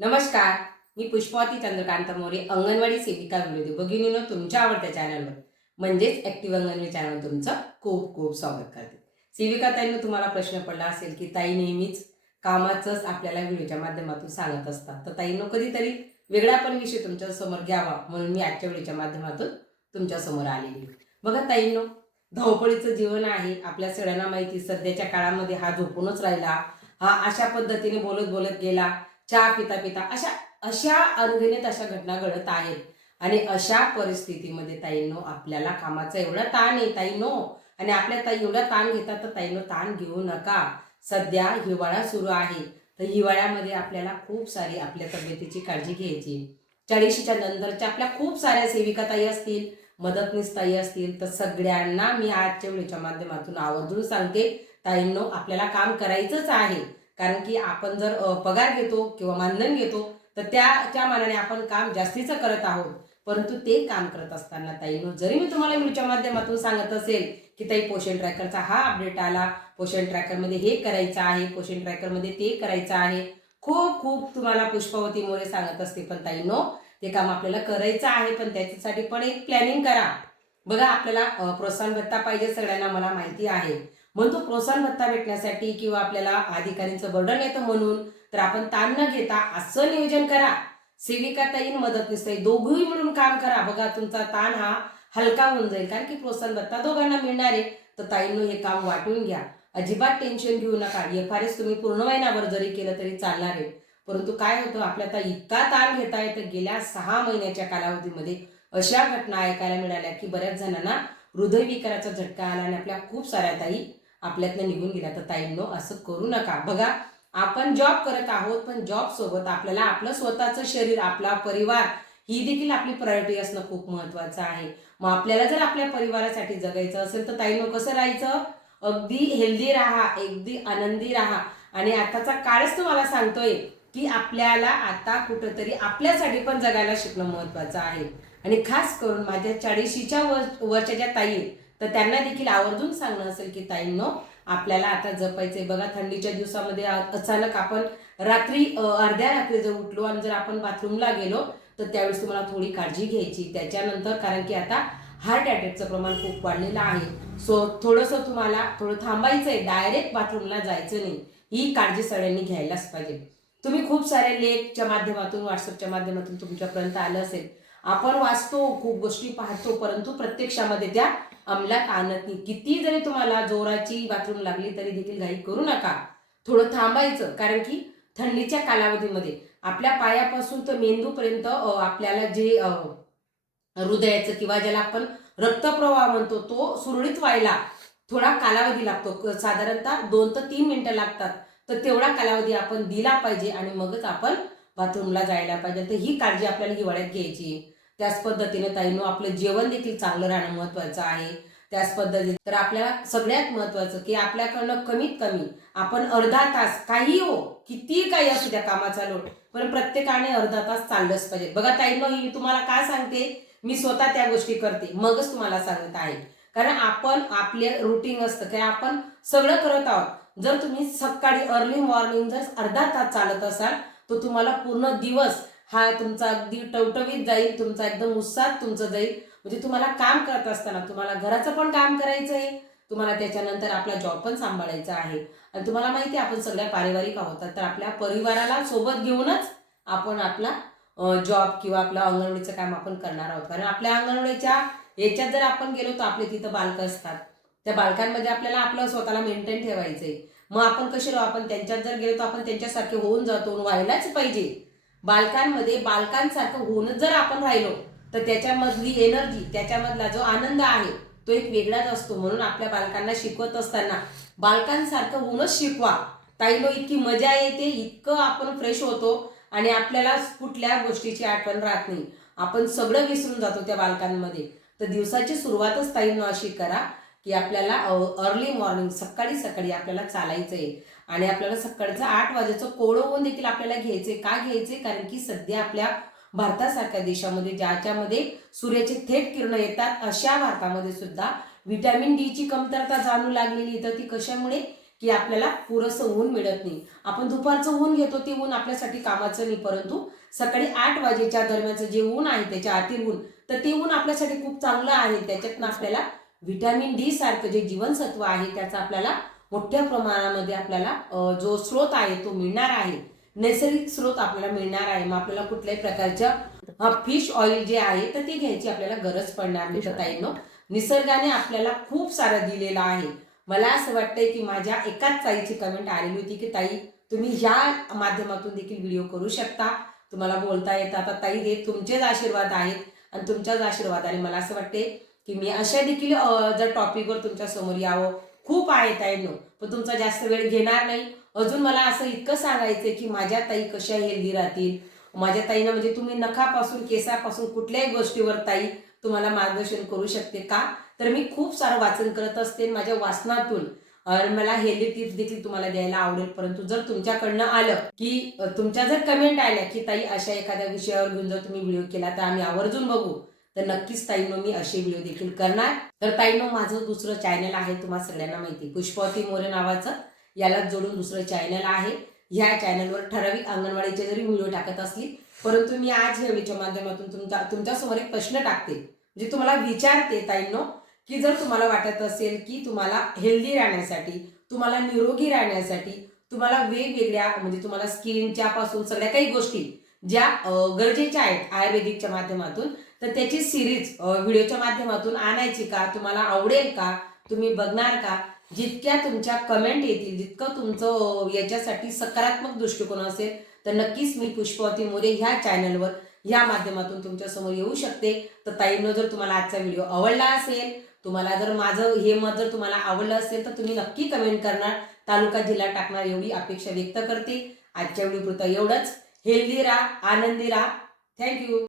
नमस्कार. मी पुष्पावती चंद्रकांत मोरे, अंगणवाडी सेविका विनोदी भगिनीनो, तुमच्या आवडत्या चॅनलवर म्हणजेच ॲक्टिव्ह अंगणवाडी चॅनल तुमचं खूप खूप स्वागत करते. सेविका ताईंनो, तुम्हाला प्रश्न पडला असेल की ताई नेहमीच कामाचंच आपल्याला व्हिडिओच्या माध्यमातून सांगत असतात, तर ताईंनो कधीतरी वेगळा पण विषय तुमच्या समोर घ्यावा म्हणून मी आजच्या व्हिडिओच्या माध्यमातून तुमच्या समोर आलेली. बघा ताईंनो, धावपळीचं जीवन आहे. आपल्या सगळ्यांना माहिती, सध्याच्या काळामध्ये हा झोपूनच राहिला, हा अशा पद्धतीने बोलत बोलत गेला, चहा पिता पिता, अशा अशा अनगिनत अशा घटना घडत आहेत. आणि अशा परिस्थितीमध्ये ताईंनो, आपल्याला कामाचा एवढा ताण आहे ताईंनो, आणि आपल्या ताई एवढा ताण घेतात, तर ताईंनो ताण घेऊ नका. सध्या हिवाळा सुरू आहे, तर हिवाळ्यामध्ये आपल्याला खूप सारी आपल्या तब्येतीची काळजी घ्यायची. 40च्या नंतरच्या आपल्या खूप साऱ्या सेविका ताई असतील, मदतनीस ताई असतील, तर सगळ्यांना मी आजच्या व्हिडिओच्या माध्यमातून आवर्जून सांगते, ताईंनो आपल्याला काम करायचंच आहे. कारण की आपण जर पगार घेतो किंवा मानधन घेतो, तर त्याच्या मानाने आपण काम जास्तीचं करत आहोत. परंतु ते काम करत असताना ताईंनो, जरी मी तुम्हाला व्हिडिओच्या माध्यमातून सांगत असेल की ताई पोषण ट्रॅकरचा हा अपडेट आला, पोषण ट्रॅकरमध्ये हे करायचं आहे, पोषण ट्रॅकरमध्ये ते करायचं आहे, खूप खूप तुम्हाला पुष्पावती मोरे सांगत असते, पण ताईंनो ते काम आपल्याला करायचं आहे. पण त्याच्यासाठी पण एक प्लॅनिंग करा. बघा, आपल्याला प्रोत्साहन भत्ता पाहिजे, सगळ्यांना मला माहिती आहे. म्हणून तो प्रोत्साहन भत्ता भेटण्यासाठी किंवा आपल्याला अधिकारींचं बर्डन येतं म्हणून तर आपण ताण न घेता असं नियोजन करा. सेविका ताई, मदतनीस ताई दोघंही मिळून काम करा. बघा, तुमचा ताण हा हलका होऊन जाईल, कारण की प्रोत्साहन भत्ता दोघांना मिळणार आहे. तर ताईंनो हे काम वाटून घ्या, अजिबात टेन्शन घेऊ नका. FRS तुम्ही पूर्ण महिनाभर जरी केलं तरी चालणार आहे. परंतु काय होतं, आपल्या ताई इतका ताण घेताय, तर गेल्या 6 महिन्याच्या कालावधीमध्ये अशा घटना ऐकायला मिळाल्या की बऱ्याच जणांना हृदयविकाराचा झटका आला आणि आपल्या खूप साऱ्या ताई आपल्यातनं निघून गेल्या. तर ताईंनो असं करू नका. बघा, आपण जॉब करत आहोत, पण जॉब सोबत आपल्याला आपलं स्वतःचं शरीर, आपला परिवार ही देखील आपली प्रायोरिटी असणं खूप महत्वाचं आहे. मग आपल्याला जर आपल्या परिवारासाठी जगायचं असेल, तर ताईंनो कसं राहायचं, अगदी हेल्दी राहा, अगदी आनंदी राहा. आणि आताचा काळच तुम्हाला सांगतोय की आपल्याला आता कुठंतरी आपल्यासाठी पण जगायला शिकणं महत्वाचं आहे. आणि खास करून माझ्या 40च्या वरच्या ज्या ताई आहेत, तर त्यांना देखील आवर्जून सांगणं असेल की ताईंनो आपल्याला आता जपायचंय. बघा, थंडीच्या दिवसामध्ये अचानक आपण रात्री अर्ध्या रात्री जर उठलो आणि जर आपण बाथरूमला गेलो, तर त्यावेळेस तुम्हाला थोडी काळजी घ्यायची त्याच्यानंतर, कारण की आता हार्ट अटॅकचं प्रमाण खूप वाढलेलं आहे. सो थोडंसं तुम्हाला थोडं थांबायचंय, डायरेक्ट बाथरूमला जायचं नाही. ही काळजी सगळ्यांनी घ्यायलाच पाहिजे. तुम्ही खूप सारे लेखच्या माध्यमातून, व्हॉट्सअपच्या माध्यमातून तुमच्यापर्यंत आलं असेल. आपण वाचतो, खूप गोष्टी पाहतो, परंतु प्रत्यक्षामध्ये त्या अंमलात आणत नाही. किती जरी तुम्हाला जोराची बाथरूम लागली तरी देखील घाई करू नका. थोडं थांबायचं, कारण की थंडीच्या कालावधीमध्ये आपल्या पायापासून तर मेंदूपर्यंत आपल्याला जे हृदयाचं किंवा ज्याला आपण रक्तप्रवाह म्हणतो, तो सुरळीत व्हायला थोडा कालावधी लागतो. साधारणतः 2 ते 3 मिनिटं लागतात. तर तेवढा कालावधी आपण दिला पाहिजे आणि मगच आपण बाथरूमला जायला पाहिजे. तर ही काळजी आपल्याला हिवाळ्यात घ्यायची. त्याच पद्धतीने ताईंनो, आपलं जेवण देखील चांगलं राहणं महत्वाचं आहे. त्याच पद्धतीने तर आपल्याला सगळ्यात महत्वाचं की आपल्याकडनं कमीत कमी आपण अर्धा तास, काही हो किती काही असू द्या कामाचा लोड, पण प्रत्येकाने अर्धा तास चाललंच पाहिजे. बघा ताईंनो, ही तुम्हाला काय सांगते, मी स्वतः त्या गोष्टी करते, मगच तुम्हाला सांगत आहे. कारण आपण आपले रुटीन असतं काय, आपण सगळं करत आहोत. जर तुम्ही सकाळी अर्ली मॉर्निंग जर अर्धा तास चालत असाल, तर तुम्हाला पूर्ण दिवस हा तुमचा अगदी टवटवीत जाईल, तुमचा एकदम उत्साहात तुमचं जाईल. म्हणजे तुम्हाला काम करत असताना तुम्हाला घराचं पण काम करायचं आहे, तुम्हाला त्याच्यानंतर आपला जॉब पण सांभाळायचा आहे. आणि तुम्हाला माहिती आहे, आपण सगळ्या पारिवारिक आहोत, तर आपल्या परिवाराला सोबत घेऊनच आपण आपला जॉब किंवा आपलं अंगणवाडीचं काम आपण करणार आहोत. कारण आपल्या अंगणवाडीच्या याच्यात जर आपण गेलो, तर आपले तिथं बालकं असतात. त्या बालकांमध्ये आपल्याला आपलं स्वतःला मेंटेन ठेवायचंय. मग आपण कसे राहू, आपण त्यांच्यात जर गेलो तर आपण त्यांच्यासारखे होऊन जातो, व्हायलाच पाहिजे. बालकांमध्ये बालकांसारखं होऊनच जर आपण राहिलो, तर त्याच्यामधली एनर्जी, त्याच्यामधला जो आनंद आहे, तो एक वेगळाच असतो. म्हणून आपल्या बालकांना शिकवत असताना बालकांसारखं होऊनच शिकवा. ताईंनो, इतकी मजा येते, इतकं आपण फ्रेश होतो आणि आपल्याला कुठल्या गोष्टीची आठवण राहत नाही. आपण सगळं विसरून जातो त्या बालकांमध्ये. तर दिवसाची सुरुवातच ताईंनो अशी करा की आपल्याला अर्ली मॉर्निंग, सकाळी सकाळी आपल्याला चालायचंय. आणि आपल्याला सकाळचं 8 वाजेचं कोवळं ऊन देखील आपल्याला घ्यायचे. का घ्यायचे? कारण की सध्या आपल्या भारतासारख्या देशामध्ये, ज्याच्यामध्ये सूर्याचे थेट किरण येतात, अशा भारतामध्ये सुद्धा व्हिटॅमिन डी ची कमतरता जाणू लागलेली. तर ती कशामुळे, की आपल्याला पुरेसं ऊन मिळत नाही. आपण दुपारचं ऊन घेतो ते ऊन आपल्यासाठी कामाचं नाही, परंतु सकाळी 8 वाजेच्या दरम्यानचं जे ऊन आहे त्याच्या आतील ऊन, तर ते ऊन आपल्यासाठी खूप चांगलं आहे. त्याच्यातनं आपल्याला व्हिटॅमिन डी सारखं जे जीवनसत्व आहे त्याचा आपल्याला मोठ्या प्रमाणामध्ये आपल्याला जो स्रोत आहे तो मिळणार आहे, नैसर्गिक स्रोत आपल्याला मिळणार आहे. मग आपल्याला कुठल्याही प्रकारच्या फिश ऑइल जे आहे तर ते घ्यायची आपल्याला गरज पडणार नाही. तर ताईंनो, निसर्गाने आपल्याला खूप सारं दिलेलं आहे. मला असं वाटतंय की माझ्या एकाच ताईची कमेंट आलेली होती की ताई तुम्ही या माध्यमातून देखील व्हिडिओ करू शकता, तुम्हाला बोलता येतं. आता ताई हे तुमचेच आशीर्वाद आहेत आणि तुमच्याच आशीर्वादाने मला असं वाटते की मी अशा देखील जर टॉपिकवर तुमच्या समोर यावं. खूप आहे ताईंनो, पण तुमचा जास्त वेळ घेणार नाही. अजून मला असं इतकं सांगायचंय की माझ्या ताई कशा हेल्दी राहतील. माझ्या ताईनं म्हणजे तुम्ही नखापासून केसापासून कुठल्याही गोष्टीवर ताई तुम्हाला मार्गदर्शन करू शकते का, तर मी खूप सारं वाचन करत असते. माझ्या वाचनातून मला हेल्दी टिप्स देखील तुम्हाला द्यायला आवडेल. परंतु जर तुमच्याकडनं आलं की तुमच्या जर कमेंट आल्या की ताई अशा एखाद्या विषयावर घेऊन जर तुम्ही व्हिडिओ केला तर आम्ही आवर्जून बघू, तर नक्कीच ताईंनो मी असे व्हिडिओ देखील करणार. तर ताईंनो, माझं दुसरं चॅनल आहे, तुम्हाला सगळ्यांना माहिती, पुष्पावती मोरे नावाचं. याला जोडून दुसरं चॅनल आहे. ह्या चॅनलवर ठराविक अंगणवाडीचे जरी व्हिडिओ टाकत असली, परंतु मी आज या व्हिडिओच्या माध्यमातून तुमच्यासमोर एक प्रश्न टाकते, म्हणजे तुम्हाला विचारते ताईंनो, की जर तुम्हाला वाटत असेल की तुम्हाला हेल्दी राहण्यासाठी, तुम्हाला निरोगी राहण्यासाठी, तुम्हाला वेगवेगळ्या म्हणजे तुम्हाला स्किनच्या पासून सगळ्या काही गोष्टी ज्या गरजेच्या आहेत आयुर्वेदिकच्या माध्यमातून, तर त्याची सिरीज व्हिडिओच्या माध्यमातून आणायची का, तुम्हाला आवडेल का, तुम्ही बघणार का? जितक्या तुमच्या कमेंट येतील, जितकं तुमचं याच्यासाठी सकारात्मक दृष्टिकोन असेल, तर नक्कीच मी पुष्पावती मोरे ह्या चॅनलवर या माध्यमातून तुमच्या समोर येऊ शकते. तर ताईंनो, जर तुम्हाला आजचा व्हिडिओ आवडला असेल, तुम्हाला जर माझं हे मत जर तुम्हाला आवडलं असेल, तर तुम्ही नक्की कमेंट करणार, तालुका जिल्हा टाकणार, एवढी अपेक्षा व्यक्त करते. आजच्या व्हिडिओपुरतं एवढंच. हेल्दी राहा, आनंदी राहा. थँक्यू.